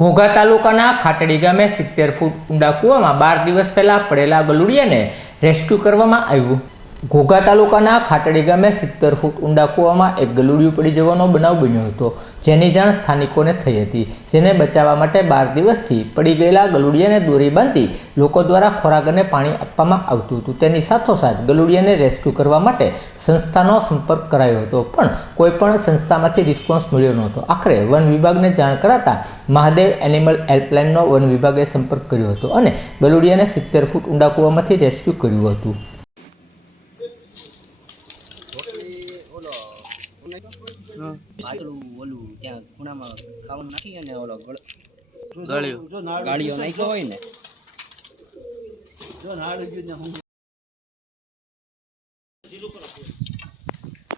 ઘોઘા તાલુકાના ખાટડી ગામે સિત્તેર ફૂટ ઊંડા કૂવામાં બાર દિવસ પહેલા પડેલા ગલુડિયાને રેસ્ક્યુ કરવામાં આવ્યું. ઘોઘા તાલુકાના ખાટડી ગામે સિત્તેર ફૂટ ઊંડા કૂવામાં એક ગલુડિયું પડી જવાનો બનાવ બન્યો હતો, જેની જાણ સ્થાનિકોને થઈ હતી, જેને બચાવવા માટે બાર દિવસથી પડી ગયેલા ગલુડિયાને દોરી બાંધી લોકો દ્વારા ખોરાક અને પાણી આપવામાં આવતું હતું. તેની સાથોસાથ ગલુડિયાને રેસ્ક્યુ કરવા માટે સંસ્થાનો સંપર્ક કરાયો હતો, પણ કોઈ પણ સંસ્થામાંથી રિસ્પોન્સ મળ્યો નહોતો. આખરે વન વિભાગને જાણ કરાતા મહાદેવ એનિમલ હેલ્પલાઇનનો વન વિભાગે સંપર્ક કર્યો હતો અને ગલુડિયાને સિત્તેર ફૂટ ઊંડા કૂવામાંથી રેસ્ક્યુ કર્યું હતું. પાતળું ઓલું ત્યાં ખૂણામાં ખાવાનું નાખી અને ઓલો ગળ્યો. નાખ્યો હોય ને?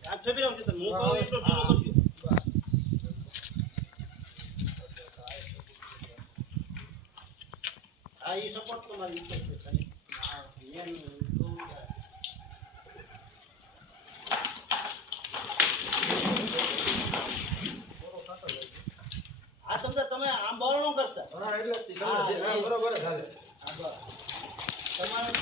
આ તમને તમે આમ બળ કરતા. હા, એ- તમારે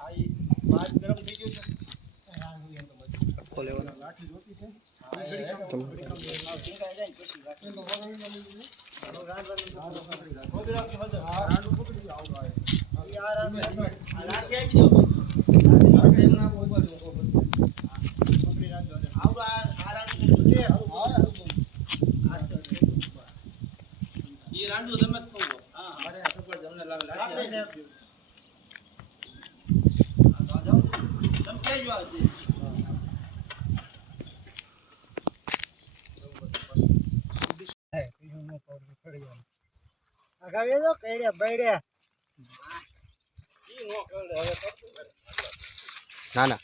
આ પાંચ ગરમ થઈ ગયું છે. આ લાઠી આપી દો. આવડો આ- આ રાણું તો છે. આ તો છે. હા. લાકડી ને આપજો. આ તો જાઓ. તમે ક્યાં જો આવતી? ઈ નો કરડે. હવે કરતું કરે. ના ના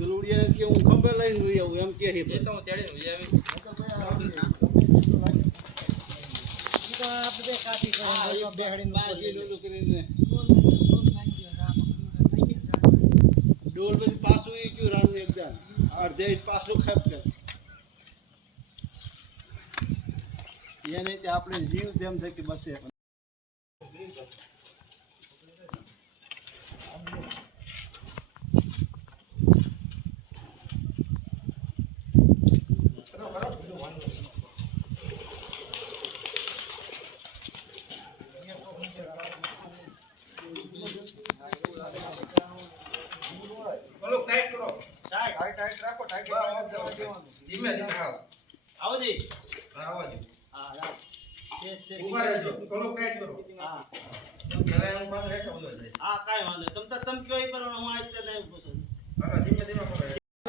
ગલુડિયા કે હું ખંભે લઈને જોઈ આવું એમ કે છે. બાજી લોલું કરીને. ડોલ પછી પાછું ઈ ગયું ને એકદમ. અડધે પાછું ખાપ. એને તે આપણે જીવ તેમ છે કે બસે આવો જી હા રાખ. છે, છે. હા હા કાંઈ વાંધો નહીં. તમ તમે કયો ઈ પ્રમાણે હું આ રીતે નહીં પૂછું. હા, અહીંયા આગળ દોરડું. આ ઓલો પાઇપ થોભો. આ અહીંયા અહીં દોરડું થઈ ગયું. એય, હાજર થોભજો બધા. ઈ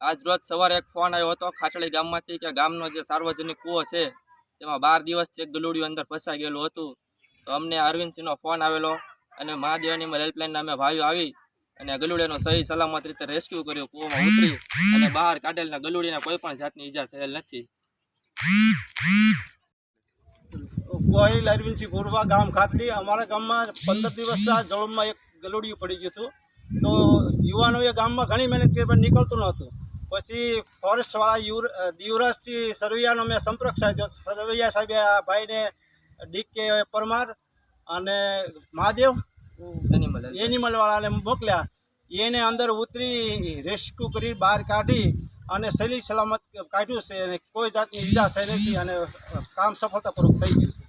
આજ રોજ સવારે એક ફોન આવ્યો હતો ખાટડી ગામમાંથી કે ગામનો જે સાર્વજનિક કૂવો છે, તેમાં બાર દિવસથી એક ગલુડિયું અંદર ફસાઈ ગયેલું હતું. તો અમને અરવિંદસિંહનો ફોન આવેલો અને મહાદેવની હેલ્પલાઇન નામે ભાઈઓ આવી અને ગલુડિયાનો સહી સલામત રીતે રેસ્ક્યુ કર્યો કૂવામાં ઉતરી અને બહાર કાઢેલના ગલુડીને કોઈ પણ જાતની ઈજા થયેલ નથી. ગોહિલ અરવિંદસિંહ ગોરવા ગામ ખાટડી અમારા ગામમાં પંદર દિવસના જળમાં એક ગલુડિયું પડી ગયું હતું. તો યુવાનોએ ગામમાં ઘણી મહેનત કરી પણ નીકળતું નહોતું. પછી ફોરેસ્ટવાળા યુર દિવરાજસિંહ સરવૈયાનો મેં સંપર્ક સાધ્યો. સરવૈયા સાહેબે આ ભાઈને ડીકે પરમાર અને મહાદેવ એનિમલ એનિમલવાળાને મોકલ્યા. એને અંદર ઉતરી રેસ્ક્યુ કરી બહાર કાઢી અને સહેલી સલામત કાઢ્યું છે અને કોઈ જાતની ઈજા થઈ નથી અને કામ સફળતાપૂર્વક થઈ ગયું છે.